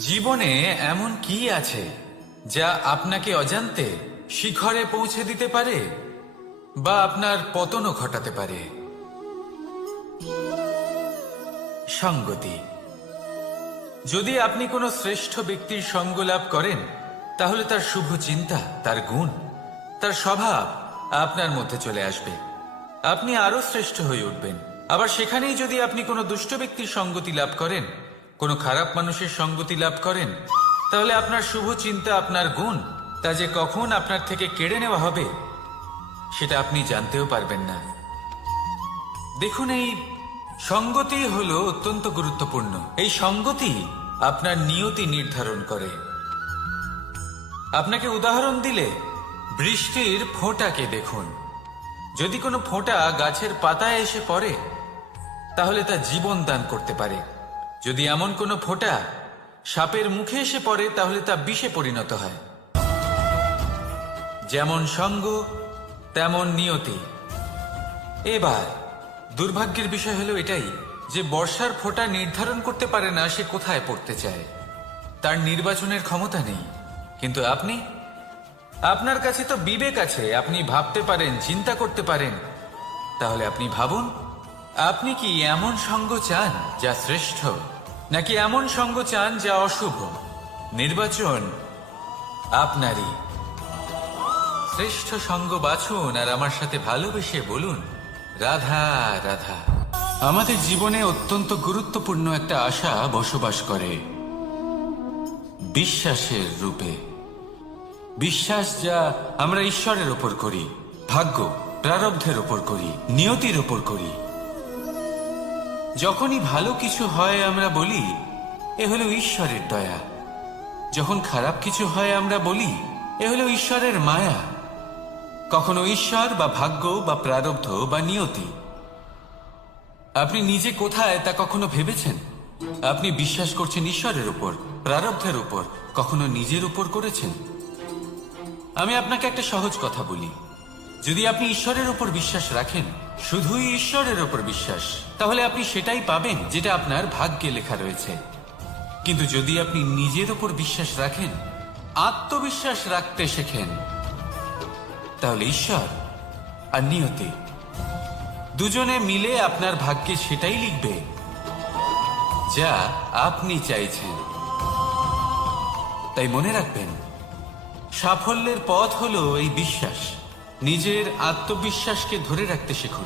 জীবনে এমন কি আছে যা আপনাকে অজান্তে শিখরে পৌঁছে দিতে পারে বা আপনার পতনও ঘটাতে পারে? সঙ্গতি। যদি আপনি কোনো শ্রেষ্ঠ ব্যক্তির সঙ্গ লাভ করেন, তাহলে তার শুভ চিন্তা, তার গুণ, তার স্বভাব আপনার মধ্যে চলে আসবে। আপনি আরো শ্রেষ্ঠ হয়ে উঠবেন। আবার সেখানেই যদি আপনি কোনো দুষ্ট ব্যক্তির সঙ্গতি লাভ করেন, কোনো খারাপ মানুষের সঙ্গতি লাভ করেন, তাহলে আপনার শুভ চিন্তা, আপনার গুণ, তা যে কখন আপনার থেকে কেড়ে নেওয়া হবে সেটা আপনি জানতেও পারবেন না। দেখুন, এই সঙ্গতি হলো অত্যন্ত গুরুত্বপূর্ণ। এই সঙ্গতি আপনার নিয়তি নির্ধারণ করে। আপনাকে উদাহরণ দিলে, বৃষ্টির ফোঁটাকে দেখুন। যদি কোনো ফোঁটা গাছের পাতায় এসে পড়ে, তাহলে তা জীবন দান করতে পারে। যদি এমন কোনো ফোঁটা সাপের মুখে এসে পড়ে, তাহলে তা বিষে পরিণত হয়। যেমন সঙ্গ, তেমন নিয়তি। এবার দুর্ভাগ্যের বিষয় হলো এটাই যে বর্ষার ফোঁটা নির্ধারণ করতে পারে না সে কোথায় পড়তে চায়। তার নির্বাচনের ক্ষমতা নেই। কিন্তু আপনি, আপনার কাছে তো বিবেক আছে, আপনি ভাবতে পারেন, চিন্তা করতে পারেন। তাহলে আপনি ভাবুন, আপনি কি এমন সঙ্গ চান যা শ্রেষ্ঠ, নাকি এমন সঙ্গ চান যা অশুভ? নির্বাচন আপনারই। শ্রেষ্ঠ সঙ্গ বাছুন আর আমার সাথে ভালোবেসে বলুন, রাধা রাধা। আমাদের জীবনে অত্যন্ত গুরুত্বপূর্ণ একটা আশা বসবাস করে, বিশ্বাসের রূপে। বিশ্বাস যা আমরা ঈশ্বরের ওপর করি, ভাগ্য, প্রারব্ধের ওপর করি, নিয়তির ওপর করি। যখনই ভালো কিছু হয় আমরা বলি এ হলো ঈশ্বরের দয়া। যখন খারাপ কিছু হয় আমরা বলি এ হলো ঈশ্বরের মায়া। কখনো ঈশ্বর বা ভাগ্য বা প্রারব্ধ বা নিয়তি। আপনি নিজে কোথায় তা কখনো ভেবেছেন? আপনি বিশ্বাস করছেন ঈশ্বরের উপর, প্রারব্ধের উপর, কখনো নিজের উপর করেছেন? আমি আপনাকে একটা সহজ কথা বলি, যদি আপনি ঈশ্বরের উপর বিশ্বাস রাখেন, শুধুই ঈশ্বরের উপর বিশ্বাস, তাহলে আপনি সেটাই পাবেন যেটা আপনার ভাগ্যে লেখা রয়েছে। কিন্তু যদি আপনি নিজের উপর বিশ্বাস রাখেন, আত্মবিশ্বাস রাখতে শেখেন, তাহলে ঈশ্বর আর নিয়তি দুজনে মিলে আপনার ভাগ্যে সেটাই লিখবে যা আপনি চাইছেন। তাই মনে রাখবেন, সাফল্যের পথ হলো এই বিশ্বাস। নিজের আত্মবিশ্বাসকে ধরে রাখতে শিখুন।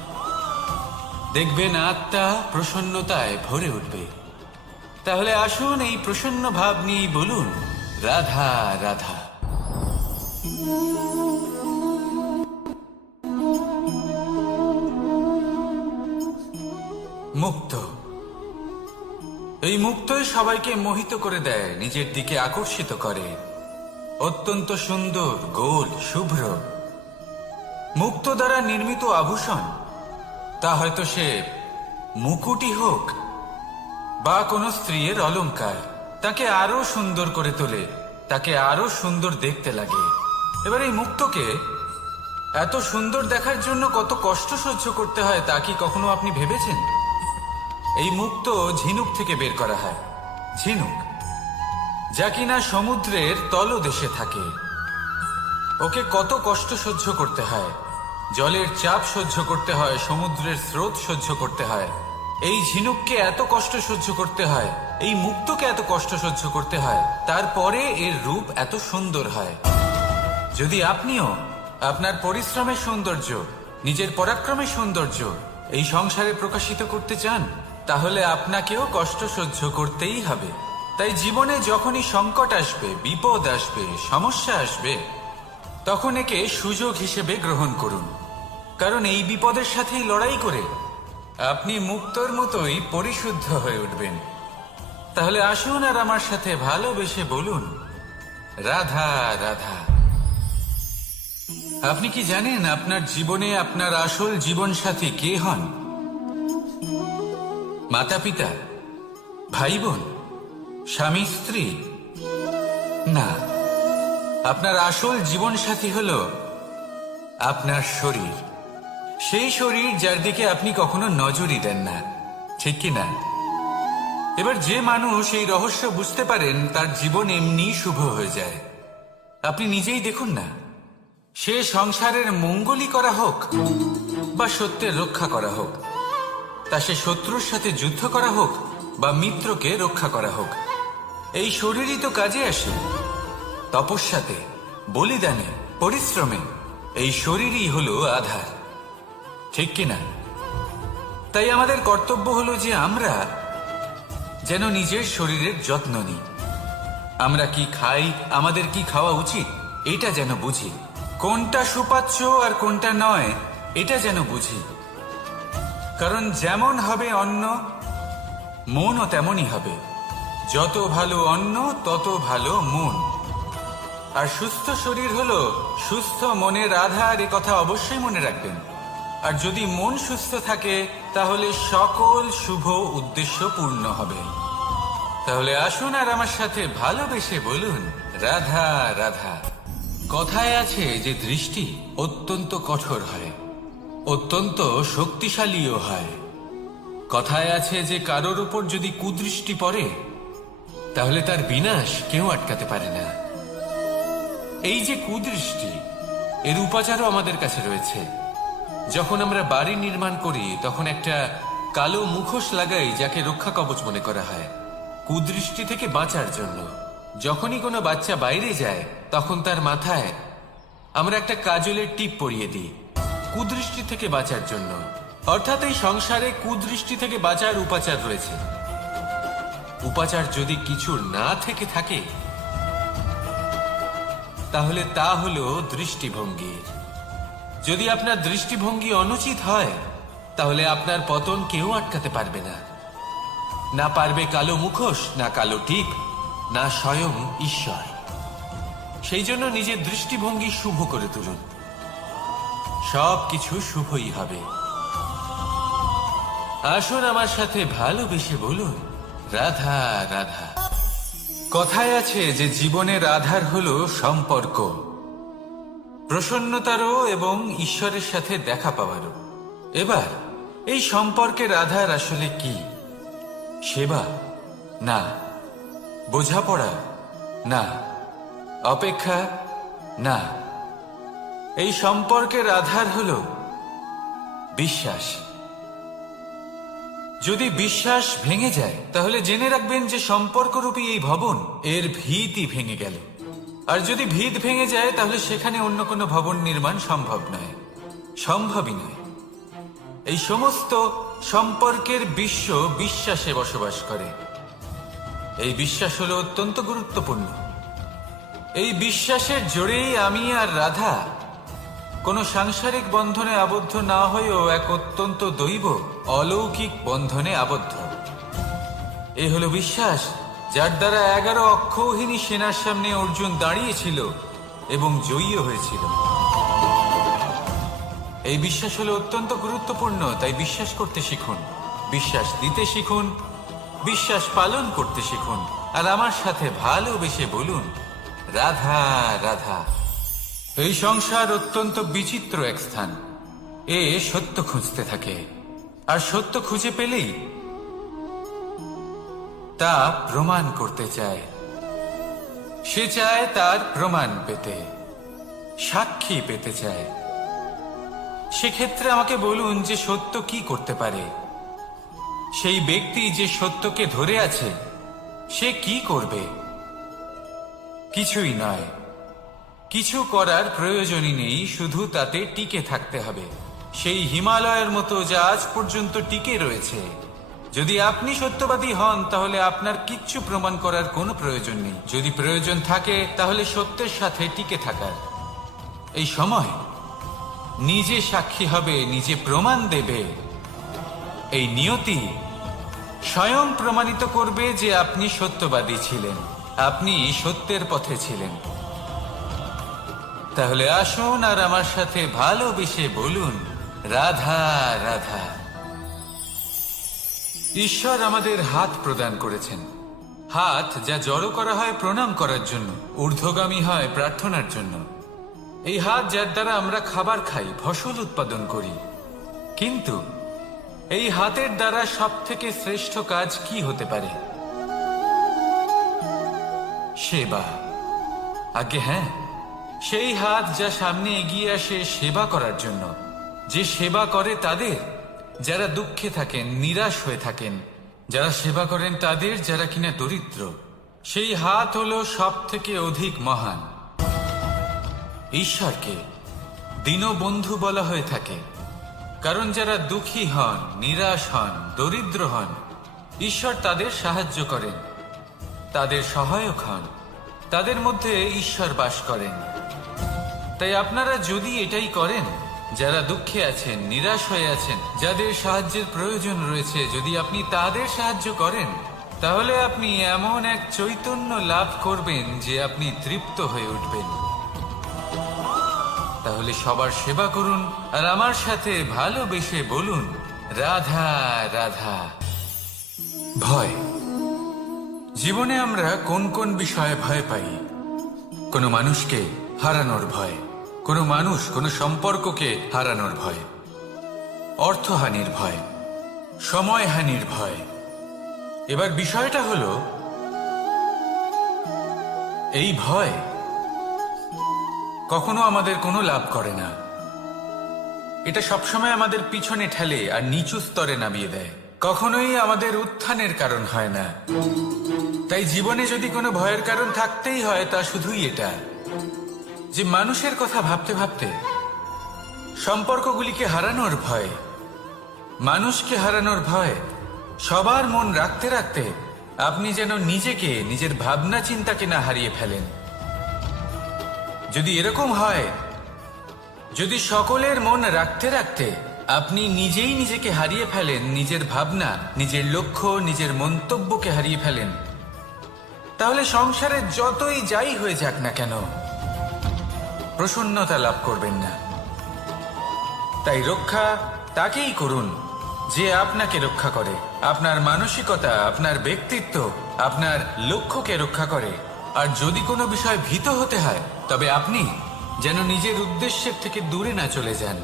দেখবেন আত্মা প্রসন্নতায় ভরে উঠবে। তাহলে আসুন এই প্রসন্ন ভাব নিয়ে বলুন, রাধা রাধা। মুক্ত। এই মুক্তই সবাইকে মোহিত করে দেয়, নিজের দিকে আকর্ষিত করে। অত্যন্ত সুন্দর, গোল, শুভ্র। মুক্ত দ্বারা নির্মিত আভূষণ, তা হয়তো সে মুকুটই হোক বা কোনো স্ত্রীর অলংকার, তাকে আরো সুন্দর করে তোলে, তাকে আরো সুন্দর দেখতে লাগে। এবার এই মুক্তকে এত সুন্দর দেখার জন্য কত কষ্ট সহ্য করতে হয় তা কি কখনো আপনি ভেবেছেন? এই মুক্ত ঝিনুক থেকে বের করা হয়। ঝিনুক যা কিনা সমুদ্রের তলদেশে থাকে। ওকে কত কষ্ট সহ্য করতে হয়, জলের চাপ সহ্য করতে হয়, সমুদ্রের স্রোত সহ্য করতে হয়। এই ঝিনুককে এত কষ্ট সহ্য করতে হয়, এই মুক্তকে এত কষ্ট সহ্য করতে হয়, তারপরে এর রূপ এত সুন্দর হয়। যদি আপনিও আপনার পরিশ্রমের সৌন্দর্য, নিজের পরাক্রমের সৌন্দর্য এই সংসারে প্রকাশিত করতে চান, তাহলে আপনাকেও কষ্ট সহ্য করতেই হবে। তাই জীবনে যখনই সংকট আসবে, বিপদ আসবে, সমস্যা আসবে, তখন একে সুযোগ হিসেবে গ্রহণ করুন। কারণ এই বিপদের সাথেই লড়াই করে আপনি মুক্তর মতোই পরিশুদ্ধ হয়ে উঠবেন। তাহলে আসুন আর আমার সাথে ভালোবেসে বলুন, রাধা রাধা। আপনি কি জানেন আপনার জীবনে আপনার আসল জীবন সাথী কে হন? মাতা পিতা, ভাই বোন, স্বামী স্ত্রী? না, আপনার আসল জীবন সাথী হলো আপনার শরীর। সেই শরীর যার দিকে আপনি কখনো নজরই দেন না, ঠিক কি না? এবার যে মানুষ এই রহস্য বুঝতে পারেন তার জীবন এমনি শুভ হয়ে যায়। আপনি নিজেই দেখুন না, সে সংসারের মঙ্গলই করা হোক বা সত্যের রক্ষা করা হোক, তা সে শত্রুর সাথে যুদ্ধ করা হোক বা মিত্রকে রক্ষা করা হোক, এই শরীরই তো কাজে আসে। তপস্যাতে, বলিদানে, পরিশ্রমে এই শরীরই হলো আধার, ঠিক কিনা? তাই আমাদের কর্তব্য হলো যে আমরা যেন নিজের শরীরের যত্ন নিই। আমরা কি খাই, আমাদের কি খাওয়া উচিত, এটা যেন বুঝি। কোনটা সুপাচ্য আর কোনটা নয়, এটা যেন বুঝি। কারণ যেমন হবে অন্ন, মনও তেমনই হবে। যত ভালো অন্ন তত ভালো মন। আর সুস্থ শরীর হলো সুস্থ মনের আধার, এ কথা অবশ্যই মনে রাখবেন। আর যদি মন সুস্থ থাকে তাহলে সকল শুভ উদ্দেশ্য পূর্ণ হবে। তাহলে আসুন আর আমার সাথে ভালোবেসে বলুন, রাধা রাধা। কথায় আছে যে দৃষ্টি অত্যন্ত কঠোর হয়, অত্যন্ত শক্তিশালীও হয়। কথায় আছে যে কারোর উপর যদি কুদৃষ্টি পড়ে তাহলে তার বিনাশ কেউ আটকাতে পারে না। এই যে কুদৃষ্টি, এর উপাচারও আমাদের কাছে রয়েছে। যখন আমরা বাড়ি নির্মাণ করি তখন একটা কালো মুখোশ লাগাই, যাকে রক্ষা কবচ মনে করা হয় কুদৃষ্টি থেকে বাঁচার জন্য। যখনই কোনো বাচ্চা বাইরে যায় তখন তার মাথায় আমরা একটা কাজলের টিপ পরিয়ে দিই কুদৃষ্টি থেকে বাঁচার জন্য। অর্থাৎ এই সংসারে কুদৃষ্টি থেকে বাঁচার উপাচার রয়েছে। উপাচার যদি কিছুর না থেকে থাকে তাহলে তা হলো দৃষ্টিভঙ্গি। যদি আপনার দৃষ্টিভঙ্গি অনুচিত হয় তাহলে আপনার পতন কেউ আটকাতে পারবে না। না পারবে কালো মুখোশ, না কালো টিপ, না স্বয়ং ঈশ্বর। সেই জন্য নিজের দৃষ্টিভঙ্গি শুভ করে তুলুন, সব কিছু শুভই হবে। আসুন আমার সাথে ভালোবেসে বলুন, রাধা রাধা। কথায় আছে যে জীবনের আধার হলো সম্পর্ক, প্রসন্নতারও এবং ঈশ্বরের সাথে দেখা পাওয়ারও। এবার এই সম্পর্কের আধার আসলে কি? সেবা? না। বোঝাপড়া? না। অপেক্ষা? না। এই সম্পর্কের আধার হলো বিশ্বাস। যদি বিশ্বাস ভেঙে যায় তাহলে জেনে রাখবেন যে সম্পর্করূপী এই ভবন, এর ভিতই ভেঙে গেল। আর যদি ভিত ভেঙে যায় তাহলে সেখানে অন্য কোনো ভবন নির্মাণ সম্ভব নয়, সম্ভবই নয়। এই সমস্ত সম্পর্কের বিশ্ব বিশ্বাসে বসবাস করে। এই বিশ্বাস হলো অত্যন্ত গুরুত্বপূর্ণ। এই বিশ্বাসের জোরেই আমি আর রাধা কোনো সাংসারিক বন্ধনে আবদ্ধ না হয়েও এক অত্যন্ত দৈব অলৌকিক বন্ধনে আবদ্ধ। এ হলো বিশ্বাস, যার দ্বারা 11 অক্ষৌহিনী সেনার সামনে অর্জুন দাঁড়িয়েছিল এবং জয়ীও হয়েছিল। এই বিশ্বাস হলো অত্যন্ত গুরুত্বপূর্ণ। তাই বিশ্বাস করতে শিখুন, বিশ্বাস দিতে শিখুন, বিশ্বাস পালন করতে শিখুন। আর আমার সাথে ভালোবেসে বলুন, রাধা রাধা। এই সংসার অত্যন্ত বিচিত্র এক স্থান। এ সত্য খুঁজতে থাকে, আর সত্য খুঁজে পেলেই তা প্রমাণ করতে চায়। সে চায় তার প্রমাণ পেতে, সাক্ষী পেতে চায়। সেক্ষেত্রে আমাকে বলুন যে সত্য কি করতে পারে? সেই ব্যক্তি যে সত্যকে ধরে আছে সে কি করবে? কিছুই নয়, কিছু করার প্রয়োজনই নেই, শুধু তাতে টিকে থাকতে হবে। সেই হিমালয়ের মতো যা আজ পর্যন্ত টিকে রয়েছে। যদি আপনি সত্যবাদী হন তাহলে আপনার কিচ্ছু প্রমাণ করার কোনো প্রয়োজন নেই। যদি প্রয়োজন থাকে তাহলে সত্যের সাথে টিকে থাকার। এই সময় নিজে সাক্ষী হবে, নিজে প্রমাণ দেবে। এই নিয়তি স্বয়ং প্রমাণিত করবে যে আপনি সত্যবাদী ছিলেন, আপনি সত্যের পথে ছিলেন। তাহলে আসুন আর আমার সাথে ভালোবেসে বলুন, রাধা রাধা। ঈশ্বর আমাদের হাত প্রদান করেছেন। হাত যা জড়ো করা হয় প্রণাম করার জন্য, ঊর্ধ্বগামী হয় প্রার্থনার জন্য। এই হাত যার দ্বারা আমরা খাবার খাই, ফসল উৎপাদন করি। কিন্তু এই হাতের দ্বারা সব থেকে শ্রেষ্ঠ কাজ কি হতে পারে? সেবা। আগে হ্যাঁ, সেই হাত যা সামনে এগিয়ে আসে সেবা করার জন্য, যে সেবা করে তাদের যারা দুঃখে থাকেন, নিরাশ হয়ে থাকেন, যারা সেবা করেন তাদের যারা কিনা দরিদ্র, সেই হাত হলো সব থেকে অধিক মহান। ঈশ্বরকে দীনবন্ধু বলা হয়ে থাকে, কারণ যারা দুঃখী হন, নিরাশ হন, দরিদ্র হন, ঈশ্বর তাদের সাহায্য করেন, তাদের সহায়ক হন, তাদের মধ্যে ঈশ্বর বাস করেন। তাই আপনারা যদি এটাই করেন, যারা দুঃখে আছেন, নিরাশ হয়ে আছেন, যাদের সাহায্যের প্রয়োজন রয়েছে, যদি আপনি তাদের সাহায্য করেন, তাহলে আপনি এমন এক চৈতন্য লাভ করবেন যে আপনি তৃপ্ত হয়ে উঠবেন। তাহলে সবার সেবা করুন আর আমার সাথে ভালোবেসে বলুন, রাধা রাধা। ভয়। জীবনে আমরা কোন কোন বিষয়ে ভয় পাই? কোনো মানুষকে হারানোর ভয়, কোনো মানুষ, কোনো সম্পর্ককে হারানোর ভয়, অর্থহানির ভয়, সময়হানির ভয়। এবার বিষয়টা হলো, এই ভয় কখনো আমাদের কোনো লাভ করে না। এটা সবসময় আমাদের পিছনে ঠেলে আর নিচু স্তরে নামিয়ে দেয়, কখনোই আমাদের উত্থানের কারণ হয় না। তাই জীবনে যদি কোনো ভয়ের কারণ থাকতেই হয়, তা শুধুই এটা যে মানুষের কথা ভাবতে ভাবতে, সম্পর্কগুলিকে হারানোর ভয়, মানুষকে হারানোর ভয়, সবার মন রাখতে রাখতে আপনি যেন নিজেকে, নিজের ভাবনা চিন্তাকে না হারিয়ে ফেলেন। যদি এরকম হয়, যদি সকলের মন রাখতে রাখতে আপনি নিজেই নিজেকে হারিয়ে ফেলেন, নিজের ভাবনা, নিজের লক্ষ্য, নিজের মন্তব্যকে হারিয়ে ফেলেন, তাহলে সংসারে যতই যাই হয়ে যাক না কেন, প্রসন্নতা লাভ করবেন না। তাই রক্ষা তাকেই করুন যে আপনাকে রক্ষা করে, আপনার মানসিকতা, আপনার ব্যক্তিত্ব, আপনার লক্ষ্যকে রক্ষা করে। আর যদি কোনো বিষয় ভীত হতে হয়, তবে আপনি যেন নিজের উদ্দেশ্যের থেকে দূরে না চলে যান।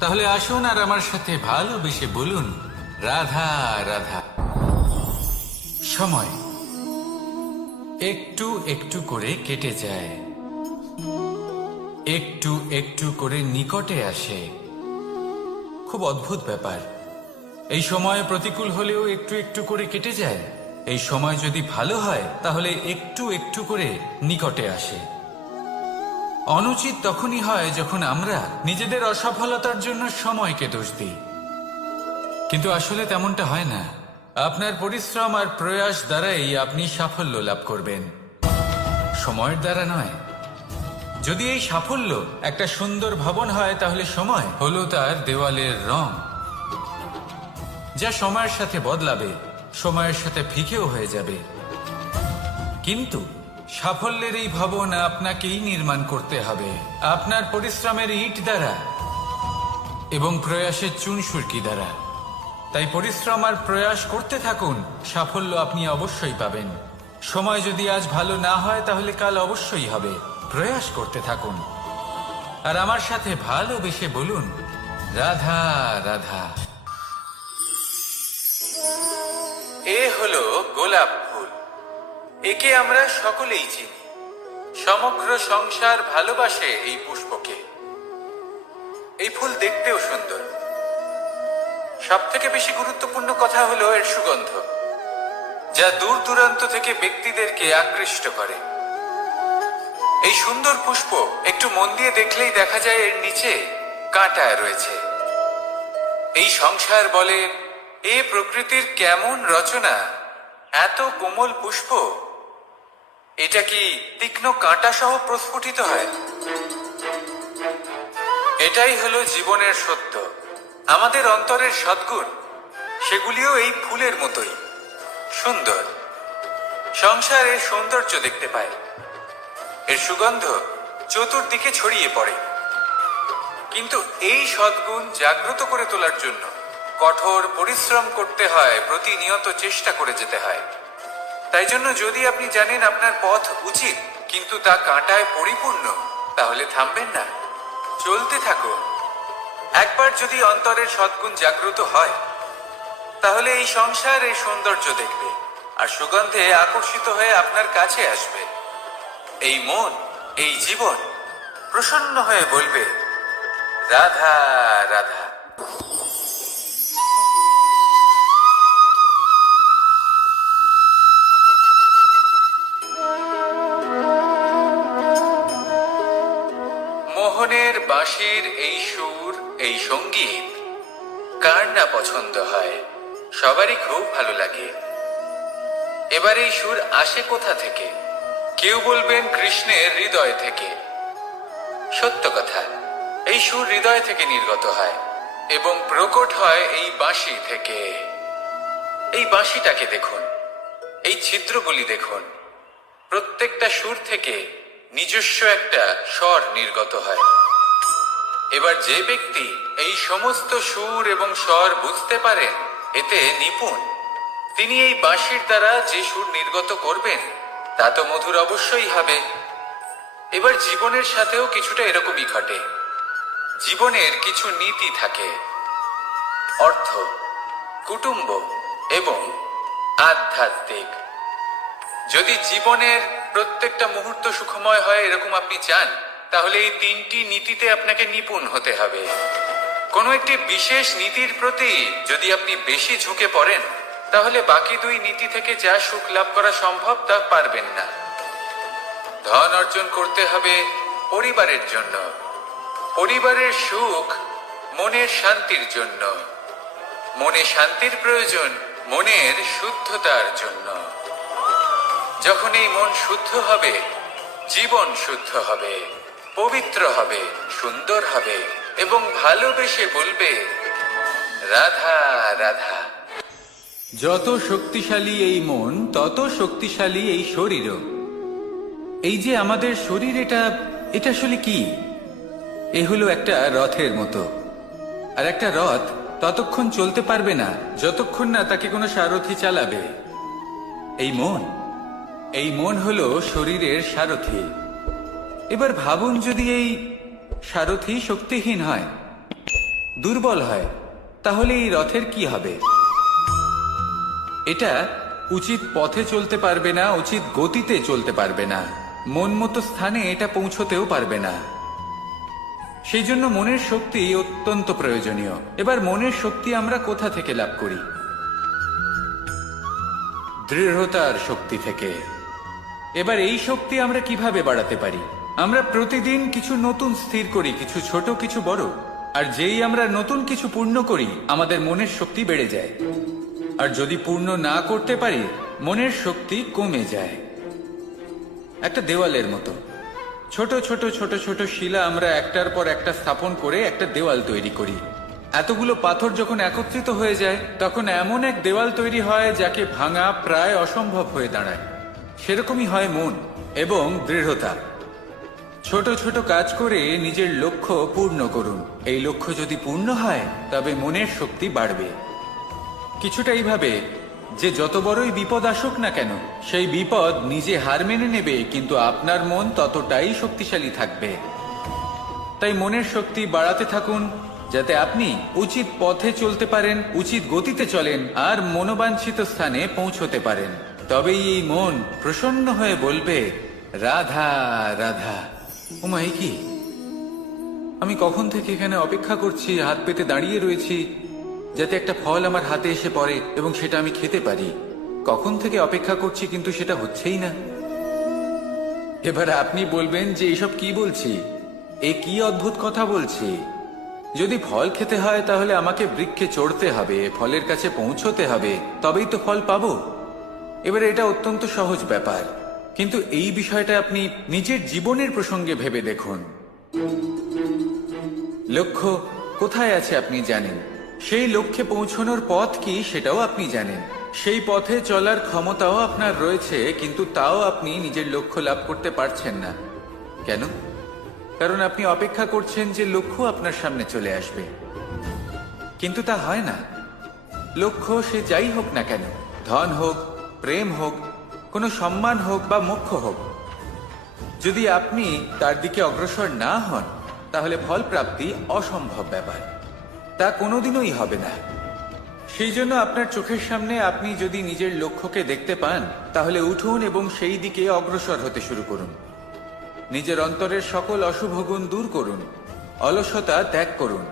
তাহলে আসুন আর আমার সাথে ভালোবেসে বলুন, রাধা রাধা। সময় একটু একটু করে কেটে যায়, একটু একটু করে নিকটে আসে। খুব অদ্ভুত ব্যাপার। এই সময় প্রতিকূল হলেও একটু একটু করে কেটে যায়। এই সময় যদি ভালো হয়, তাহলে একটু একটু করে নিকটে আসে। অনুচিত তখনই হয় যখন আমরা নিজেদের অসফলতার জন্য সময়কে দোষ দিই, কিন্তু আসলে তেমনটা হয় না। আপনার পরিশ্রম আর প্রয়াস দ্বারাই আপনি সাফল্য লাভ করবেন, সময়ের দ্বারা নয়। যদি এই সাফল্য একটা সুন্দর ভবন হয়, তাহলে সময় হলো তার দেওয়ালের রং, যা সময়ের সাথে বদলাবে, সময়ের সাথে ফিকেও হয়ে যাবে। কিন্তু সাফল্যের এই ভবন আপনাকেই নির্মাণ করতে হবে, আপনার পরিশ্রমের ইট দ্বারা এবং প্রয়াসের চুনসুরকি দ্বারা। তাই পরিশ্রম আর প্রয়াস করতে থাকুন, সাফল্য আপনি অবশ্যই পাবেন। সময় যদি আজ ভালো না হয়, তাহলে কাল অবশ্যই হবে। প্রয়াস করতে থাকুন আর আমার সাথে ভালোবেসে বলুন, রাধা রাধা। এ হলো গোলাপ ফুল। একে আমরা সকলেই চিনি। সমগ্র সংসার ভালোবাসে এই পুষ্পকে। এই ফুল দেখতেও সুন্দর। সব থেকে বেশি গুরুত্বপূর্ণ কথা হলো এর সুগন্ধ, যা দূর দূরান্ত থেকে ব্যক্তিদেরকে আকৃষ্ট করে। এই সুন্দর পুষ্প একটু মন দিয়ে দেখলেই দেখা যায় এর নিচে কাঁটা রয়েছে। এই সংসার বলে, এ প্রকৃতির কেমন রচনা, এত কোমল পুষ্প, এটা কি তীক্ষ্ণ কাঁটা সহ প্রস্ফুটিত হয়? এটাই হলো জীবনের সত্য। আমাদের অন্তরের সদ্গুণ, সেগুলিও এই ফুলের মতোই সুন্দর। সংসারের সৌন্দর্য দেখতে পায়, এর সুগন্ধ চতুর্দিকে ছড়িয়ে পড়ে। কিন্তু এই সদ্গুণ জাগ্রত করে তোলার জন্য কঠোর পরিশ্রম করতে হয়, প্রতিনিয়ত চেষ্টা করে যেতে হয়। তাই জন্য যদি আপনি জানেন আপনার পথ উচিত, কিন্তু তা কাঁটায় পরিপূর্ণ, তাহলে থামবেন না, চলতে থাকুন। একবার যদি অন্তরের সদ্গুণ জাগ্রত হয়, তাহলে এই সংসার এই সৌন্দর্য দেখবে আর সুগন্ধে আকর্ষিত হয়ে আপনার কাছে আসবে। এই মন, এই জীবন প্রসন্ন হয়ে বলবে, রাধা রাধা। মোহনের বাঁশির এই সুর, এই সঙ্গীত কার না পছন্দ হয়? সবারই খুব ভালো লাগে। এবার এই সুর আসে কোথা থেকে? কেউ বলবেন কৃষ্ণের হৃদয় থেকে। সত্য কথা, এই সুর হৃদয় থেকে নির্গত হয় এবং প্রকট হয় এই বাঁশি থেকে। এই বাঁশিটাকে দেখুন, এই ছিদ্রগুলি দেখুন। প্রত্যেকটা সুর থেকে নিজস্ব একটা স্বর নির্গত হয়। এবার যে ব্যক্তি এই সমস্ত সুর এবং স্বর বুঝতে পারেন, এতে নিপুণ, তিনি এই বাঁশির দ্বারা যে সুর নির্গত করবেন তা তো মধুর অবশ্যই হবে। এবার জীবনের সাথেও কিছুটা এরকমই ঘটে। জীবনের কিছু নীতি থাকে, অর্থ, কুটুম্ব এবং আধ্যাত্মিক। যদি জীবনের প্রত্যেকটা মুহূর্ত সুখময় হয় এরকম আপনি চান, তাহলে এই তিনটি নীতিতে আপনাকে নিপুণ হতে হবে। কোনো একটি বিশেষ নীতির প্রতি যদি আপনি বেশি ঝুঁকে পড়েন, তাহলে বাকি দুই নীতি থেকে যা সুখ লাভ করা সম্ভব তা পারবেন না। ধন অর্জন করতে হবে পরিবারের জন্য, পরিবারের সুখ মনের শান্তির জন্য, মনে শান্তির প্রয়োজন মনের শুদ্ধতার জন্য। যখন এই মন শুদ্ধ হবে, জীবন শুদ্ধ হবে, পবিত্র হবে, সুন্দর হবে এবং ভালোবেসে বলবে, রাধা রাধা। যত শক্তিশালী এই মন, তত শক্তিশালী এই শরীরও। এই যে আমাদের শরীর, এটা আসলে কি? এ হলো একটা রথের মতো। আর একটা রথ ততক্ষণ চলতে পারবে না যতক্ষণ না তাকে কোনো সারথি চালাবে। এই মন হলো শরীরের সারথি। এবার ভাবুন, যদি এই সারথি শক্তিহীন হয়, দুর্বল হয়, তাহলে এই রথের কি হবে? এটা উচিত পথে চলতে পারবে না, উচিত গতিতে চলতে পারবে না, মন মতো স্থানে এটা পৌঁছতেও পারবে না। সেই জন্য মনের শক্তি অত্যন্ত প্রয়োজনীয়। এবার মনের শক্তি আমরা কোথা থেকে লাভ করি? দৃঢ়তার শক্তি থেকে। এবার এই শক্তি আমরা কিভাবে বাড়াতে পারি? আমরা প্রতিদিন কিছু নতুন স্থির করি, কিছু ছোট কিছু বড়। আর যেই আমরা নতুন কিছু পূর্ণ করি, আমাদের মনের শক্তি বেড়ে যায়। আর যদি পূর্ণ না করতে পারি, মনের শক্তি কমে যায়। একটা দেওয়ালের মতো ছোট ছোট ছোট ছোট শিলা আমরা একটার পর একটা স্থাপন করে একটা দেওয়াল তৈরি করি। এতগুলো পাথর যখন একত্রিত হয়ে যায়, তখন এমন এক দেওয়াল তৈরি হয় যাকে ভাঙা প্রায় অসম্ভব হয়ে দাঁড়ায়। সেরকমই হয় মন এবং দৃঢ়তা। ছোট ছোট কাজ করে নিজের লক্ষ্য পূর্ণ করুন। এই লক্ষ্য যদি পূর্ণ হয়, তবে মনের শক্তি বাড়বে। কিছুটা এইভাবে যে যত বড়ই বিপদ আসুক না কেন, সেই বিপদ নিজে হার মেনে নেবে, কিন্তু আপনার মন ততটাই শক্তিশালী থাকবে। তাই মনের শক্তি বাড়াতে থাকুন, যাতে আপনি উচিত পথে চলতে পারেন, উচিত গতিতে চলেন আর মনোবাঞ্ছিত স্থানে পৌঁছতে পারেন। তবেই এই মন প্রসন্ন হয়ে বলবে, রাধা রাধা। ওমাই কি, আমি কখন থেকে এখানে অপেক্ষা করছি, হাত পেতে দাঁড়িয়ে রয়েছি যাতে একটা ফল আমার হাতে এসে পড়ে এবং সেটা আমি খেতে পারি। কখন থেকে অপেক্ষা করছি, কিন্তু সেটা হচ্ছেই না। এবার আপনি বলবেন যে এসব কি বলছি, এ কি অদ্ভুত কথা বলছি। যদি ফল খেতে হয় তাহলে আমাকে বৃক্ষে চড়তে হবে, ফলের কাছে পৌঁছতে হবে, তবেই তো ফল পাবো। এবারে এটা অত্যন্ত সহজ ব্যাপার, কিন্তু এই বিষয়টা আপনি নিজের জীবনের প্রসঙ্গে ভেবে দেখুন। লক্ষ্য কোথায় আছে আপনি জানেন, সেই লক্ষ্যে পৌঁছানোর পথ কি সেটাও আপনি জানেন, সেই পথে চলার ক্ষমতাও আপনার রয়েছে, কিন্তু তাও আপনি নিজের লক্ষ্য লাভ করতে পারছেন না। কেন? কারণ আপনি অপেক্ষা করছেন যে লক্ষ্য আপনার সামনে চলে আসবে, কিন্তু তা হয় না। লক্ষ্য সে যাই হোক না কেন, ধন হোক, প্রেম হোক, কোনো সম্মান হোক বা মোক্ষ হোক, যদি আপনি তার দিকে অগ্রসর না হন, তাহলে ফল প্রাপ্তি অসম্ভব ব্যাপার। তা কোনোদিনই হবে না। সেই জন্য আপনার চোখের সামনে আপনি যদি নিজের লক্ষ্যকে দেখতে পান, তাহলে উঠুন এবং সেই দিকে অগ্রসর হতে শুরু করুন। নিজের অন্তরের সকল অশুভ গুণ দূর করুন, অলসতা ত্যাগ করুন,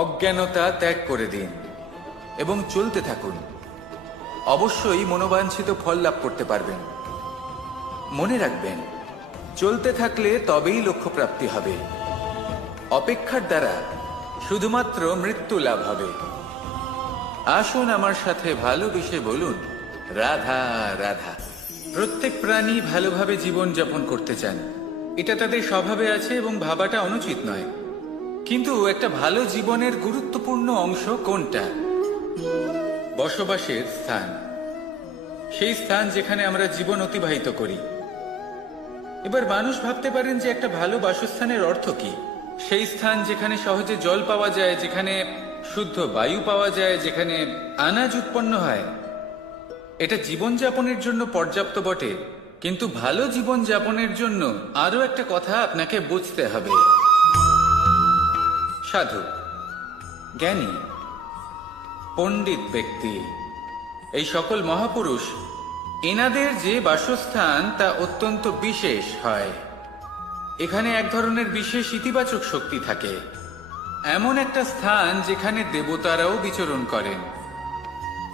অজ্ঞানতা ত্যাগ করে দিন এবং চলতে থাকুন। অবশ্যই মনোবাঞ্ছিত ফল লাভ করতে পারবেন। মনে রাখবেন, চলতে থাকলে তবেই লক্ষ্য প্রাপ্তি হবে। অপেক্ষার দ্বারা শুধুমাত্র মৃত্যু লাভ হবে। আসুন আমার সাথে ভালোবেসে বলুন, রাধা রাধা। প্রত্যেক প্রাণী ভালোভাবে জীবন যাপন করতে চান, এটা তাদের স্বভাবে আছে এবং ভাবাটা অনুচিত নয়। কিন্তু একটা ভালো জীবনের গুরুত্বপূর্ণ অংশ কোনটা? বসবাসের স্থান, সেই স্থান যেখানে আমরা জীবন অতিবাহিত করি। এবার মানুষ ভাবতে পারেন যে একটা ভালো বাসস্থানের অর্থ কি? সেই স্থান যেখানে সহজে জল পাওয়া যায়, যেখানে শুদ্ধ বায়ু পাওয়া যায়, যেখানে আনাজ উৎপন্ন হয়। এটা জীবনযাপনের জন্য পর্যাপ্ত বটে, কিন্তু ভালো জীবন যাপনের জন্য আরো একটা কথা আপনাকে বুঝতে হবে। সাধু, জ্ঞানী, পণ্ডিত ব্যক্তি, এই সকল মহাপুরুষ, এনাদের যে বাসস্থান তা অত্যন্ত বিশেষ হয়। এখানে এক ধরনের বিশেষ ইতিবাচক শক্তি থাকে, এমন একটা স্থান যেখানে দেবতারাও বিচরণ করেন।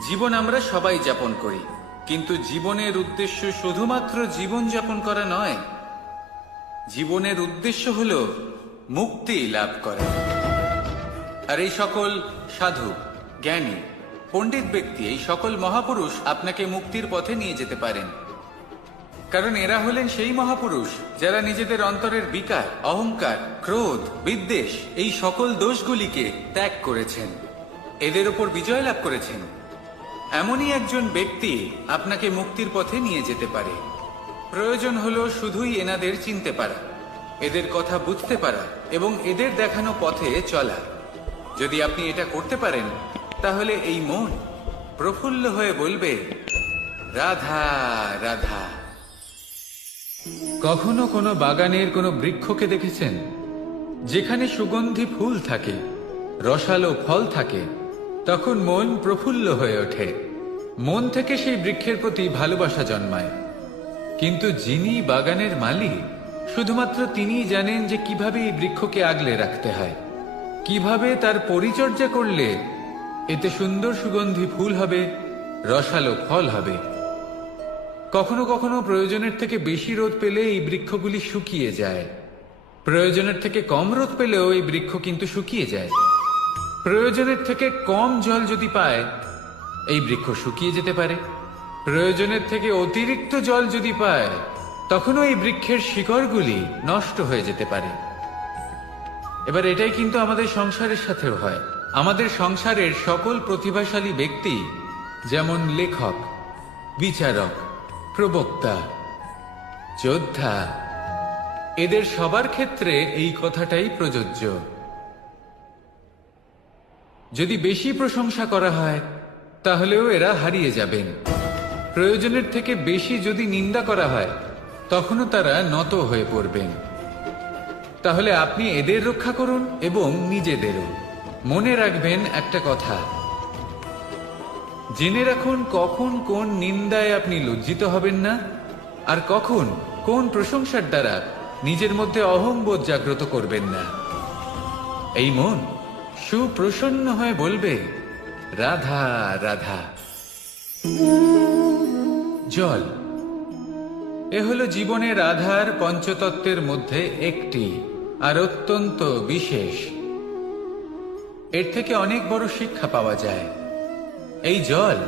জীবন আমরা সবাই যাপন করি, কিন্তু জীবনের উদ্দেশ্য শুধুমাত্র জীবন যাপন করা নয়। জীবনের উদ্দেশ্য হল মুক্তি লাভ করা। আর এই সকল সাধু, জ্ঞানী, পণ্ডিত ব্যক্তি, এই সকল মহাপুরুষ আপনাকে মুক্তির পথে নিয়ে যেতে পারেন। কারণ এরা হলেন সেই মহাপুরুষ যারা নিজেদের অন্তরের বিকার, অহংকার, ক্রোধ, বিদ্বেষ, এই সকল দোষগুলিকে ত্যাগ করেছেন, এদের উপর বিজয় লাভ করেছেন। এমনই একজন ব্যক্তি আপনাকে মুক্তির পথে নিয়ে যেতে পারে। প্রয়োজন হলো শুধুই এনাদের চিনতে পারা, এদের কথা বুঝতে পারা এবং এদের দেখানো পথে চলা। যদি আপনি এটা করতে পারেন, তাহলে এই মন প্রফুল্ল হয়ে বলবে, রাধা রাধা। কখনো কোনো বাগানের কোনো বৃক্ষকে দেখেছেন যেখানে সুগন্ধি ফুল থাকে, রসালো ফল থাকে? তখন মন প্রফুল্ল হয়ে ওঠে, মন থেকে সেই বৃক্ষের প্রতি ভালোবাসা জন্মায়। কিন্তু যিনি বাগানের মালিক, শুধুমাত্র তিনিই জানেন যে কিভাবে এই বৃক্ষকে আগলে রাখতে হয়, কিভাবে তার পরিচর্যা করলে এতে সুন্দর সুগন্ধি ফুল হবে, রসালো ফল হবে। কখনো কখনো প্রয়োজনের থেকে বেশি রোদ পেলে এই বৃক্ষগুলি শুকিয়ে যায়, প্রয়োজনের থেকে কম রোদ পেলেও এই বৃক্ষ কিন্তু শুকিয়ে যায়। প্রয়োজনের থেকে কম জল যদি পায়, এই বৃক্ষ শুকিয়ে যেতে পারে। প্রয়োজনের থেকে অতিরিক্ত জল যদি পায়, তখনও এই বৃক্ষের শিকড়গুলি নষ্ট হয়ে যেতে পারে। এবার এটাই কিন্তু আমাদের সংসারের সাথেও হয়। আমাদের সংসারের সকল প্রতিভাশালী ব্যক্তি, যেমন লেখক, বিচারক, প্রবক্তা, যোদ্ধা, এদের সবার ক্ষেত্রে এই কথাটাই প্রযোজ্য। যদি বেশি প্রশংসা করা হয়, তাহলেও এরা হারিয়ে যাবেন। প্রয়োজনের থেকে বেশি যদি নিন্দা করা হয়, তখনও তারা নত হয়ে পড়বেন। তাহলে আপনি এদের রক্ষা করুন এবং নিজেদেরও। মনে রাখবেন একটা কথা, জেনে রাখুন কখন কোন নিন্দায় আপনি লজ্জিত হবেন না, আর কখন কোন প্রশংসার দ্বারা নিজের মধ্যে অহংবোধ জাগ্রত করবেন না। এই মন সুপ্রসন্ন হয়ে বলবে, রাধা রাধা। জল, এ হলো জীবনের আধার পঞ্চতত্ত্বের মধ্যে একটি, আর অত্যন্ত বিশেষ। এর থেকে অনেক বড় শিক্ষা পাওয়া যায়। এই জল,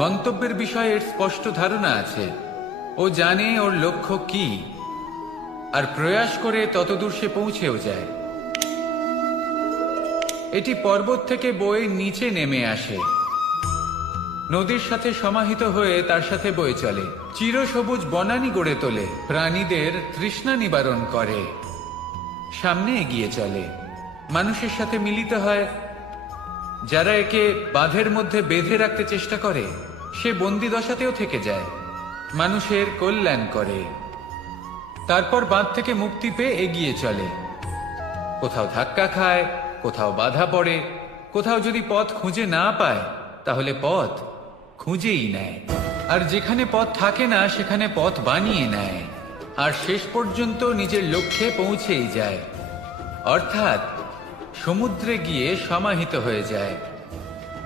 গন্তব্যের বিষয়ে এর স্পষ্ট ধারণা আছে। ও জানে ওর লক্ষ্য কি, আর প্রয়াস করে ততদূর সে পৌঁছেও যায়। এটি পর্বত থেকে বয়ে নিচে নেমে আসে, নদীর সাথে সমাহিত হয়ে তার সাথে বয়ে চলে, চিরসবুজ বনানী গড়ে তোলে, প্রাণীদের তৃষ্ণা নিবারণ করে, সামনে এগিয়ে চলে, মানুষের সাথে মিলিত হয়। যারা একে বাঁধের মধ্যে বেঁধে রাখতে চেষ্টা করে, সে বন্দি দশাতেও থেকে যায়, মানুষের কল্যাণ করে। তারপর বাঁধ থেকে মুক্তি পেয়ে এগিয়ে চলে, কোথাও ধাক্কা খায়, কোথাও বাধা পড়ে, কোথাও যদি পথ খুঁজে না পায় তাহলে পথ খুঁজেই নেয়, আর যেখানে পথ থাকে না সেখানে পথ বানিয়ে নেয়, আর শেষ পর্যন্ত নিজের লক্ষ্যে পৌঁছেই যায়, অর্থাৎ সমুদ্রে গিয়ে সমাহিত হয়ে যায়।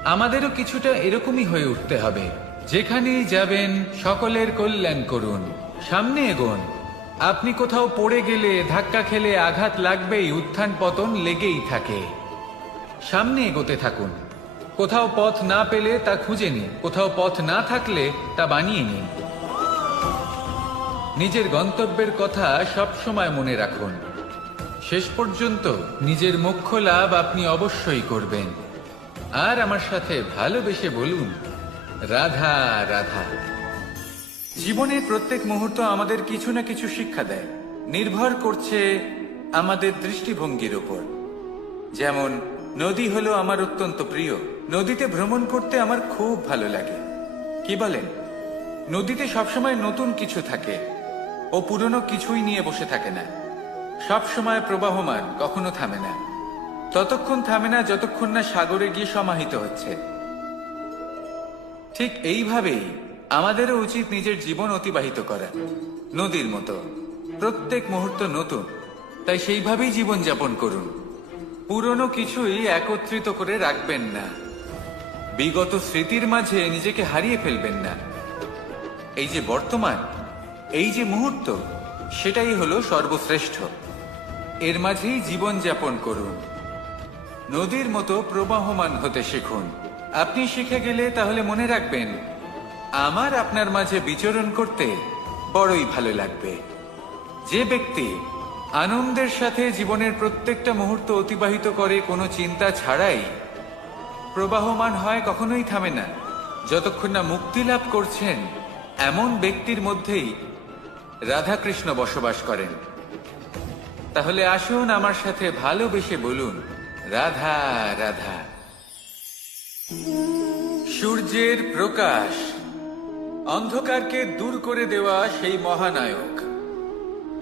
আমাদেরও কিছুটা এরকমই হয়ে উঠতে হবে। যেখানেই যাবেন সকলের কল্যাণ করুন, সামনে এগোন। আপনি কোথাও পড়ে গেলে, ধাক্কা খেলে আঘাত লাগবেই, উত্থান পতন লেগেই থাকে। সামনে এগোতে থাকুন। কোথাও পথ না পেলে তা খুঁজে নিন, কোথাও পথ না থাকলে তা বানিয়ে নিন। নিজের গন্তব্যের কথা সব সময় মনে রাখুন। শেষ পর্যন্ত নিজের মোক্ষ লাভ আপনি অবশ্যই করবেন। আর আমার সাথে ভালোবেসে বলুন, রাধা রাধা। জীবনের প্রত্যেক মুহূর্ত আমাদের কিছু না কিছু শিক্ষা দেয়, নির্ভর করছে আমাদের দৃষ্টিভঙ্গির উপর। যেমন নদী হলো আমার অত্যন্ত প্রিয়। নদীতে ভ্রমণ করতে আমার খুব ভালো লাগে। কি বলেন? নদীতে সবসময় নতুন কিছু থাকে, ও পুরনো কিছুই নিয়ে বসে থাকে না। সব সময় প্রবাহমান, কখনো থামে না। ততক্ষণ থামে না যতক্ষণ না সাগরে গিয়ে সমাহিত হচ্ছে। ঠিক এইভাবেই আমাদেরও উচিত নিজের জীবন অতিবাহিত করা, নদীর মতো। প্রত্যেক মুহূর্ত নতুন, তাই সেইভাবেই জীবন যাপন করুন। পুরনো কিছুই একত্রিত করে রাখবেন না, বিগত স্মৃতির মাঝে নিজেকে হারিয়ে ফেলবেন না। এই যে বর্তমান, এই যে মুহূর্ত, সেটাই হলো সর্বশ্রেষ্ঠ। এর মাঝেই জীবন যাপন করুন। নদীর মতো প্রবাহমান হতে শিখুন। আপনি শিখে গেলে তাহলে মনে রাখবেন, আমার আপনার মাঝে বিচরণ করতে বড়ই ভালো লাগবে। যে ব্যক্তি আনন্দের সাথে জীবনের প্রত্যেকটা মুহূর্ত অতিবাহিত করে কোনো চিন্তা ছাড়াই, প্রবাহমান হয়, কখনোই থামে না, যতক্ষণ না মুক্তি লাভ করছেন, এমন ব্যক্তির মধ্যেই রাধাকৃষ্ণ বসবাস করেন। তাহলে আসুন আমার সাথে ভালোবেসে বলুন, রাধা রাধা। সূর্যের প্রকাশ অন্ধকারকে দূর করে দেওয়া সেই মহানায়ক।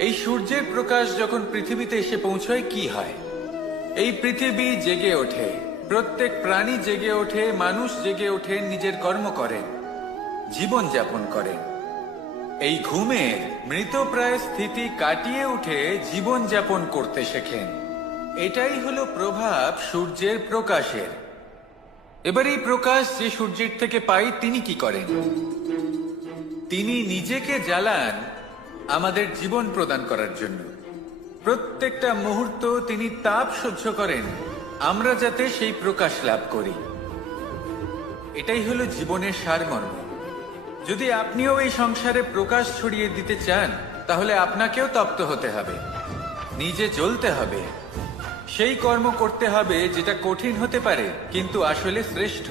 এই সূর্যের প্রকাশ যখন পৃথিবীতে এসে পৌঁছয়, কি হয়? এই পৃথিবী জেগে ওঠে, প্রত্যেক প্রাণী জেগে ওঠে, মানুষ জেগে ওঠে, নিজের কর্ম করেন, জীবন যাপন করেন। এই ঘুমের মৃতপ্রায় স্থিতি কাটিয়ে উঠে জীবন যাপন করতে শেখেন। এটাই হলো প্রভাব সূর্যের প্রকাশের। এবার এই প্রকাশ যে সূর্যের থেকে পাই, তিনি কি করেন? তিনি নিজেকে জ্বালান আমাদের জীবন প্রদান করার জন্য। প্রত্যেকটা মুহূর্ত তিনি তাপ সহ্য করেন, আমরা যাতে সেই প্রকাশ লাভ করি। এটাই হলো জীবনের সারমর্ম। যদি আপনিও এই সংসারে প্রকাশ ছড়িয়ে দিতে চান, তাহলে আপনাকেও তপ্ত হতে হবে, নিজে জ্বলতে হবে, সেই কর্ম করতে হবে যেটা কঠিন হতে পারে কিন্তু আসলে শ্রেষ্ঠ।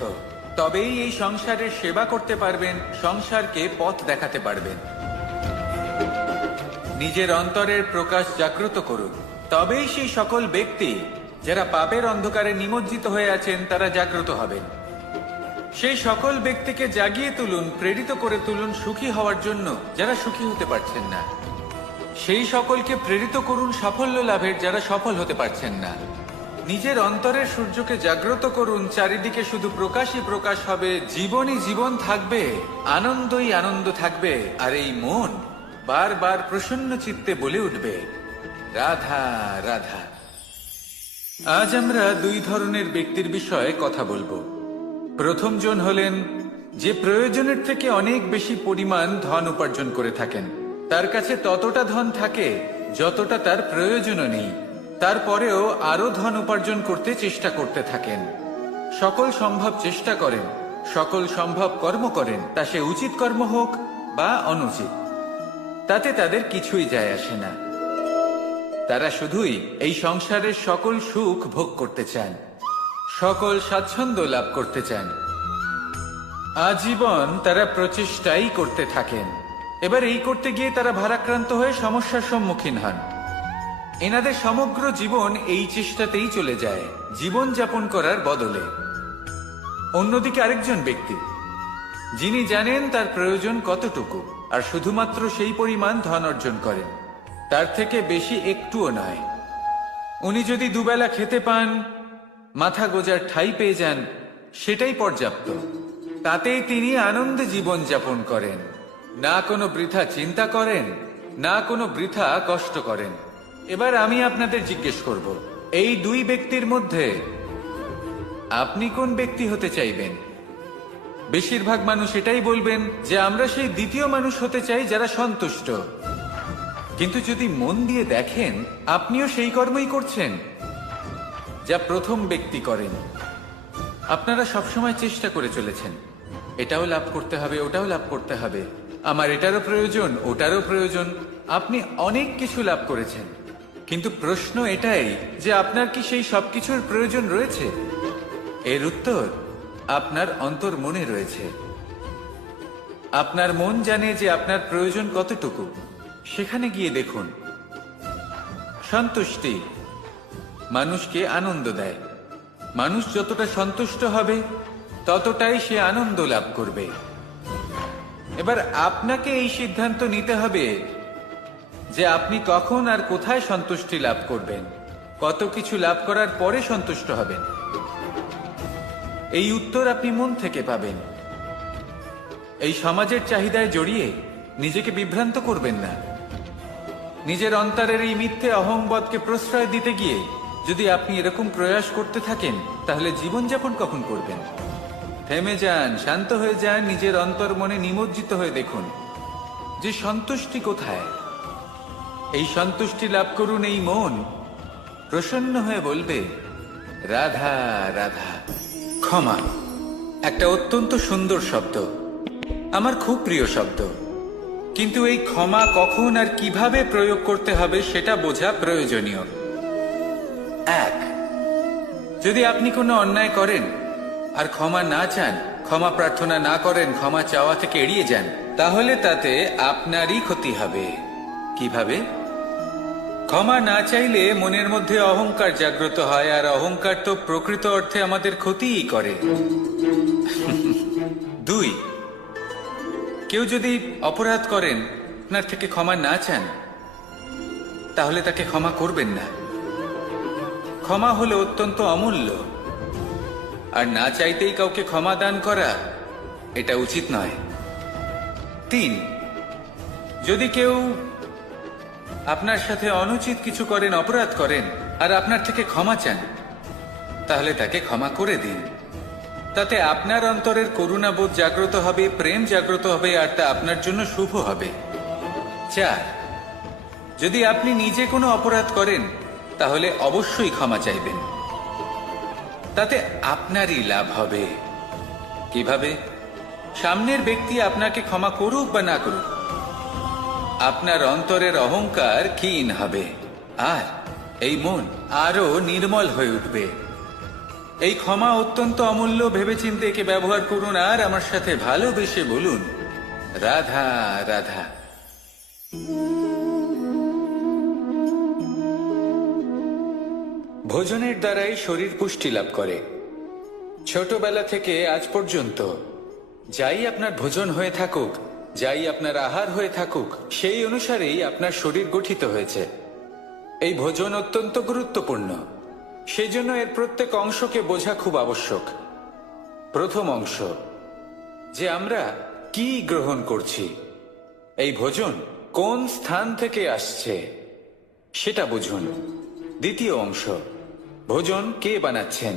তবেই এই সংসারের সেবা করতে পারবেন, সংসারকে পথ দেখাতে পারবেন। নিজের অন্তরের প্রকাশ জাগ্রত করুন, তবেই সেই সকল ব্যক্তি যারা পাপের অন্ধকারে নিমজ্জিত হয়ে আছেন, তারা জাগ্রত হবেন। সেই সকল ব্যক্তিকে জাগিয়ে তুলুন, প্রেরিত করে তুলুন সুখী হওয়ার জন্য, যারা সুখী হতে পারছেন না। সেই সকলকে প্রেরিত করুন সাফল্য লাভের, যারা সফল হতে পারছেন না। নিজের অন্তরের সূর্যকে জাগ্রত করুন, চারিদিকে শুধু প্রকাশই প্রকাশ হবে, জীবনই জীবন থাকবে, আনন্দই আনন্দ থাকবে, আর এই মন বারবার প্রসন্ন চিত্তে বলে উঠবে, রাধা রাধা। আজ আমরা দুই ধরনের ব্যক্তির বিষয়ে কথা বলবো। প্রথম জন হলেন যে প্রয়োজনের থেকে অনেক বেশি পরিমাণ ধন উপার্জন করে থাকেন। তার কাছে ততটা ধন থাকে যতটা তার প্রয়োজনও নেই, তারপরেও আরো ধন উপার্জন করতে চেষ্টা করতে থাকেন। সকল সম্ভব চেষ্টা করেন, সকল সম্ভব কর্ম করেন, তা সে উচিত কর্ম হোক বা অনুচিত, তাতে তাদের কিছুই যায় আসে না। তারা শুধুই এই সংসারের সকল সুখ ভোগ করতে চান, সকল স্বাচ্ছন্দ্য লাভ করতে চান। আজীবন তারা প্রচেষ্টাই করতে থাকেন। এবার এই করতে গিয়ে তারা ভারাক্রান্ত হয়ে সমস্যার সম্মুখীন হন। এনাদের সমগ্র জীবন এই চেষ্টাতেই চলে যায়, জীবন যাপন করার বদলে। অন্যদিকে আরেকজন ব্যক্তি, যিনি জানেন তার প্রয়োজন কতটুকু, আর শুধুমাত্র সেই পরিমাণ ধন অর্জন করেন, তার থেকে বেশি একটুও নয়। উনি যদি দুবেলা খেতে পান, মাথা গোজার ঠাঁই পেয়ে যান, সেটাই পর্যাপ্ত। তাতেই তিনি আনন্দে জীবন যাপন করেন, না কোনো বৃথা চিন্তা করেন, না কোনো বৃথা কষ্ট করেন। এবার আমি আপনাদের জিজ্ঞেস করব, এই দুই ব্যক্তির মধ্যে আপনি কোন ব্যক্তি হতে চাইবেন? বেশিরভাগ মানুষ এটাই বলবেন যে আমরা সেই দ্বিতীয় মানুষ হতে চাই যারা সন্তুষ্ট। কিন্তু যদি মন দিয়ে দেখেন, আপনিও সেই কর্মই করছেন যা প্রথম ব্যক্তি করেন। আপনারা সবসময় চেষ্টা করে চলেছেন, এটাও লাভ করতে হবে, ওটাও লাভ করতে হবে, আমার এটারও প্রয়োজন, ওটারও প্রয়োজন। আপনি অনেক কিছু লাভ করেছেন, কিন্তু প্রশ্ন এটাই যে আপনার কি সেই সবকিছুর প্রয়োজন রয়েছে? এর উত্তর আপনার অন্তর্মনে রয়েছে। আপনার মন জানে যে আপনার প্রয়োজন কতটুকু। সেখানে গিয়ে দেখুন। সন্তুষ্টি মানুষকে আনন্দ দেয়। মানুষ যতটা সন্তুষ্ট হবে ততটাই সে আনন্দ লাভ করবে। এবার আপনাকে এই সিদ্ধান্ত নিতে হবে যে আপনি কখন আর কোথায় সন্তুষ্টি লাভ করবেন, কত কিছু লাভ করার পরে সন্তুষ্ট হবেন। এই উত্তর আপনি মন থেকে পাবেন। এই সমাজের চাহিদায় জড়িয়ে নিজেকে বিভ্রান্ত করবেন না। নিজের অন্তরের এই মিথ্যে অহংবোধকে প্রশ্রয় দিতে গিয়ে যদি আপনি এরকম প্রয়াস করতে থাকেন, তাহলে জীবনযাপন কখন করবেন? থেমে যান, শান্ত হয়ে যান, নিজের অন্তর মনে নিমজ্জিত হয়ে দেখুন যে সন্তুষ্টি কোথায়। এই সন্তুষ্টি লাভ করুন। এই মন প্রসন্ন হয়ে বলবে, রাধা রাধা। ক্ষমা একটা অত্যন্ত সুন্দর শব্দ, আমার খুব প্রিয় শব্দ, কিন্তু এই ক্ষমা কখন আর কিভাবে প্রয়োগ করতে হবে সেটা বোঝা প্রয়োজনীয়। এক, যদি আপনি কোনো অন্যায় করেন আর ক্ষমা না চান, ক্ষমা প্রার্থনা না করেন, ক্ষমা চাওয়া থেকে এড়িয়ে যান, তাহলে তাতে আপনারই ক্ষতি হবে। কিভাবে? ক্ষমা না চাইলে মনের মধ্যে অহংকার জাগ্রত হয়, আর অহংকার তো প্রকৃত অর্থে আমাদের ক্ষতিই করে। দুই, কেউ যদি অপরাধ করেন, আপনার থেকে ক্ষমা না চান, তাহলে তাকে ক্ষমা করবেন না। ক্ষমা হলো অত্যন্ত অমূল্য, আর না চাইতেই কাউকে ক্ষমা দান করা এটা উচিত নয়। তিন, যদি কেউ আপনার সাথে অনুচিত কিছু করেন, অপরাধ করেন, আর আপনার থেকে ক্ষমা চান, তাহলে তাকে ক্ষমা করে দিন। তাতে আপনার অন্তরের করুণাবোধ জাগ্রত হবে, প্রেম জাগ্রত হবে, আর তা আপনার জন্য শুভ হবে। চার, যদি আপনি নিজে কোনো অপরাধ করেন, তাহলে অবশ্যই ক্ষমা চাইবেন। তাতে আপনারই লাভ হবে। কিভাবে? সামনের ব্যক্তি আপনাকে ক্ষমা করুক বা না করুক, আপনার অন্তরের অহংকার ক্ষীণ হবে, আর এই মন আরো নির্মল হয়ে উঠবে। এই ক্ষমা অত্যন্ত অমূল্য। ভেবেচিন্তে একে ব্যবহার করুন, আর আমার সাথে ভালোবেসে বলুন, রাধা রাধা। ভোজনের দ্বারাই শরীর পুষ্টি লাভ করে। ছোটবেলা থেকে আজ পর্যন্ত যাই আপনার ভোজন হয়ে থাকুক, যাই আপনার আহার হয়ে থাকুক, সেই অনুসারেই আপনার শরীর গঠিত হয়েছে। এই ভোজন অত্যন্ত গুরুত্বপূর্ণ, সেই জন্য এর প্রত্যেক অংশকে বোঝা খুব আবশ্যক। প্রথম অংশ, যে আমরা কি গ্রহণ করছি, এই ভোজন কোন স্থান থেকে আসছে সেটা বুঝুন। দ্বিতীয় অংশ, ভোজন কে বানাচ্ছেন।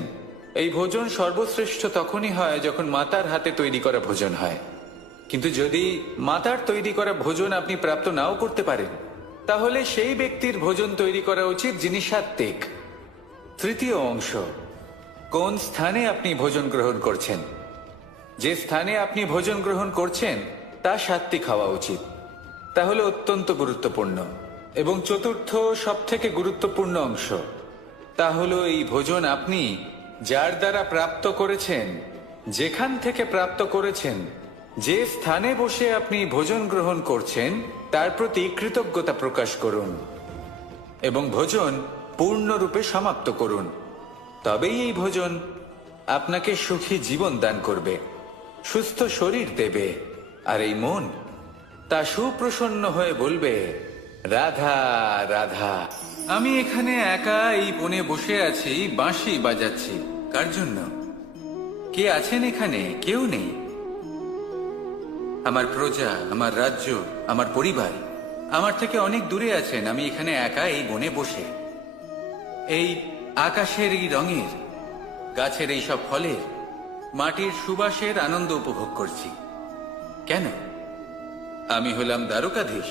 এই ভোজন সর্বশ্রেষ্ঠ তখনই হয় যখন মাতার হাতে তৈরি করা ভোজন হয়। কিন্তু যদি মাতার তৈরি করা ভোজন আপনি প্রাপ্ত নাও করতে পারেন, তাহলে সেই ব্যক্তির ভোজন তৈরি করা উচিত যিনি সাত্ত্বিক। তৃতীয় অংশ, কোন স্থানে আপনি ভোজন গ্রহণ করছেন। যে স্থানে আপনি ভোজন গ্রহণ করছেন তা সাত্ত্বিক হওয়া উচিত। তাহলে অত্যন্ত গুরুত্বপূর্ণ। এবং চতুর্থ সবথেকে গুরুত্বপূর্ণ অংশ, তা হলো এই ভোজন আপনি যার দ্বারা প্রাপ্ত করেছেন, যেখান থেকে প্রাপ্ত করেছেন, যে স্থানে বসে আপনি ভোজন গ্রহণ করছেন তার প্রতি কৃতজ্ঞতা প্রকাশ করুন এবং ভোজন পূর্ণরূপে সমাপ্ত করুন। তবেই এই ভোজন আপনাকে সুখী জীবন দান করবে, সুস্থ শরীর দেবে, আর এই মন তা সুপ্রসন্ন হয়ে বলবে, রাধা রাধা। আমি এখানে একা এই বনে বসে আছি, বাঁশি বাজাচ্ছি, কার জন্য? কে আছেন এখানে? কেউ নেই। আমার প্রজা, আমার রাজ্য, আমার পরিবার আমার থেকে অনেক দূরে আছেন। আমি এখানে একা এই বনে বসে এই আকাশের এই রঙের, গাছের এই সব ফলের, মাটির সুবাসের আনন্দ উপভোগ করছি। কেন? আমি হলাম দ্বারকাধীশ।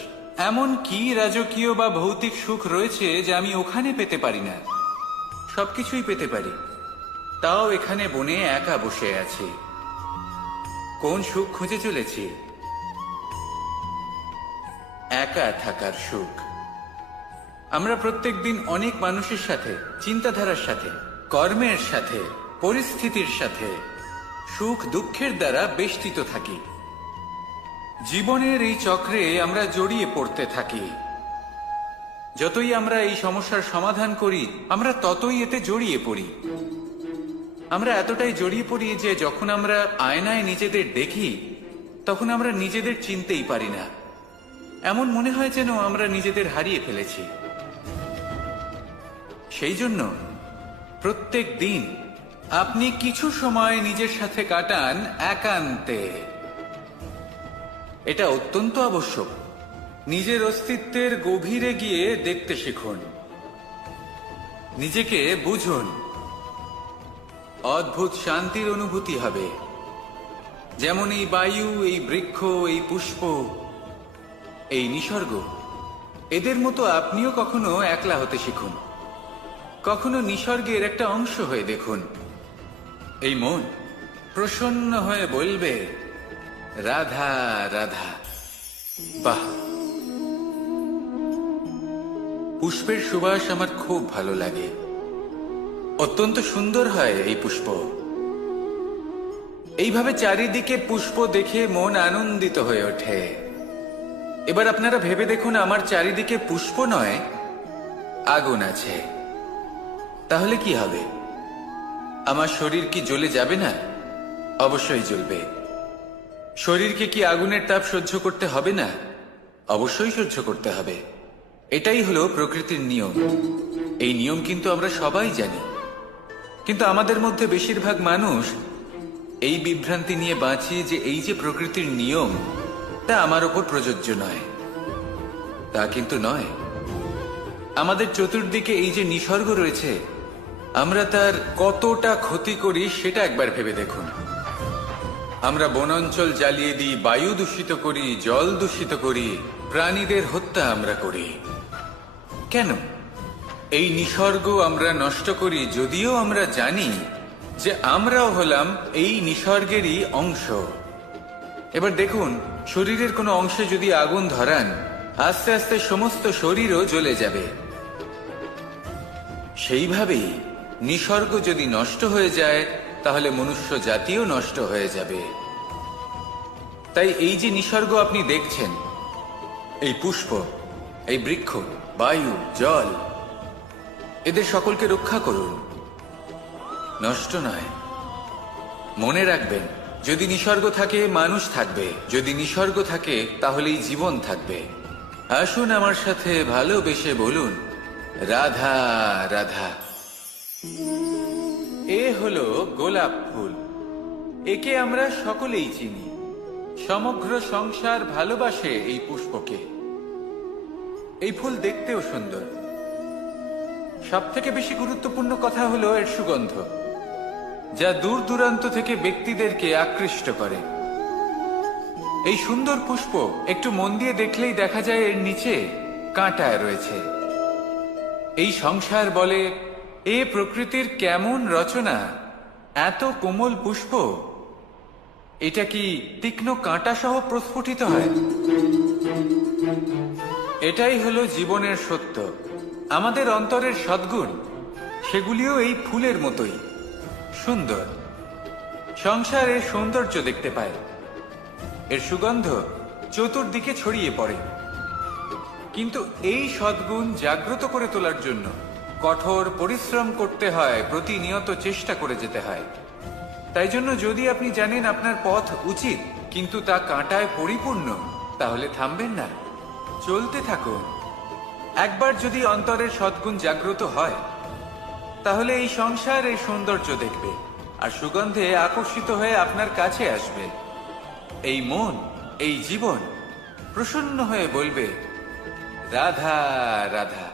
এমন কি রাজকীয় বা ভৌতিক সুখ রয়েছে যে আমি ওখানে পেতে পারি না? সবকিছুই পেতে পারি, তাও এখানে বনে একা বসে আছি। কোন সুখ খুঁজে চলেছি? একা থাকার সুখ। আমরা প্রত্যেকদিন অনেক মানুষের সাথে, চিন্তাধারার সাথে, কর্মের সাথে, পরিস্থিতির সাথে, সুখ দুঃখের দ্বারা বেষ্টিত থাকি। জীবনের এই চক্রে আমরা জড়িয়ে পড়তে থাকি। যতই আমরা এই সমস্যার সমাধান করি, আমরা ততই এতে জড়িয়ে পড়ি। আমরা এতটাই জড়িয়ে পড়ি যে যখন আমরা আয়নায় নিজেদের দেখি, তখন আমরা নিজেদের চিনতেই পারি না। এমন মনে হয় যেন আমরা নিজেদের হারিয়ে ফেলেছি। সেই জন্য প্রত্যেক দিন আপনি কিছু সময় নিজের সাথে কাটান একান্তে। এটা অত্যন্ত আবশ্যক। নিজের অস্তিত্বের গভীরে গিয়ে দেখতে শিখুন, নিজেকে বুঝুন। অদ্ভুত শান্তির অনুভূতি হবে। যেমন এই বায়ু, এই বৃক্ষ, এই পুষ্প, এই নিসর্গ, এদের মতো আপনিও কখনো একলা হতে শিখুন। কখনো নিসর্গের একটা অংশ হয়ে দেখুন। এই মন প্রসন্ন হয়ে বলবে, রাধা রাধা। বাহ! পুষ্পের সুবাস আমার খুব ভালো লাগে। অত্যন্ত সুন্দর হয় এই পুষ্প। এইভাবে চারিদিকে পুষ্প দেখে মন আনন্দিত হয়ে ওঠে। এবার আপনারা ভেবে দেখুন, আমার চারিদিকে পুষ্প নয়, আগুন আছে। তাহলে কি হবে? আমার শরীর কি জ্বলে যাবে না? অবশ্যই জ্বলবে। শরীরকে কি আগুনের তাপ সহ্য করতে হবে না? অবশ্যই সহ্য করতে হবে। এটাই হলো প্রকৃতির নিয়ম। এই নিয়ম কিন্তু আমরা সবাই জানি, কিন্তু আমাদের মধ্যে বেশিরভাগ মানুষ এই বিভ্রান্তি নিয়ে বাঁচি যে এই যে প্রকৃতির নিয়ম, তা আমার ওপর প্রযোজ্য নয়। তা কিন্তু নয়। আমাদের চতুর্দিকে এই যে নিসর্গ রয়েছে, আমরা তার কতটা ক্ষতি করি সেটা একবার ভেবে দেখুন। আমরা বনাঞ্চল জ্বালিয়ে দিই, বায়ু দূষিত করি, জল দূষিত করি, প্রাণীদের হত্যা আমরা করি। কেন? এই নিসর্গ আমরা নষ্ট করি, যদিও আমরা জানি যে আমরাও হলাম এই নিসর্গেরই অংশ। এবার দেখুন, শরীরের কোনো অংশে যদি আগুন ধরান, আস্তে আস্তে সমস্ত শরীরও জ্বলে যাবে। সেইভাবেই নিসর্গ যদি নষ্ট হয়ে যায়, তাহলে মনুষ্য জাতিও নষ্ট হয়ে যাবে। তাই এই যে নিসর্গ আপনি দেখছেন, এই পুষ্প, এই বৃক্ষ, বায়ু, জল, এদের সকলকে রক্ষা করুন, নষ্ট নয়। মনে রাখবেন, যদি নিসর্গ থাকে মানুষ থাকবে, যদি নিসর্গ থাকে তাহলেই জীবন থাকবে। আসুন আমার সাথে ভালোবেসে বলুন, রাধা রাধা। এ হলো গোলাপ ফুল। একে আমরা সকলেই চিনি। সমগ্র সংসার ভালোবাসে এই পুষ্পকে। এই ফুল দেখতেও সুন্দর। সবথেকে বেশি গুরুত্বপূর্ণ কথা হলো এর সুগন্ধ, যা দূর দূরান্ত থেকে ব্যক্তিদেরকে আকৃষ্ট করে। এই সুন্দর পুষ্প একটু মন দিয়ে দেখলেই দেখা যায় এর নিচে কাঁটা রয়েছে। এই সংসার বলে, এ প্রকৃতির কেমন রচনা, এত কোমল পুষ্প, এটা কি তীক্ষ্ণ কাঁটা সহ প্রস্ফুটিত হয়? এটাই হলো জীবনের সত্য। আমাদের অন্তরের সদ্গুণ, সেগুলিও এই ফুলের মতোই সুন্দর। সংসার এর সৌন্দর্য দেখতে পায়, এর সুগন্ধ চতুর্দিকে ছড়িয়ে পড়ে। কিন্তু এই সদ্গুণ জাগ্রত করে তোলার জন্য কঠোর পরিশ্রম করতে হয়, প্রতিনিয়ত চেষ্টা করে যেতে হয়। তাই জন্য যদি আপনি জানেন আপনার পথ উচিত, কিন্তু তা কাঁটায় পরিপূর্ণ, তাহলে থামবেন না, চলতে থাকুন। একবার যদি অন্তরের সদ্গুণ জাগ্রত হয়, তাহলে এই সংসার এই সৌন্দর্য দেখবে আর সুগন্ধে আকর্ষিত হয়ে আপনার কাছে আসবে। এই মন, এই জীবন প্রসন্ন হয়ে বলবে, রাধা রাধা।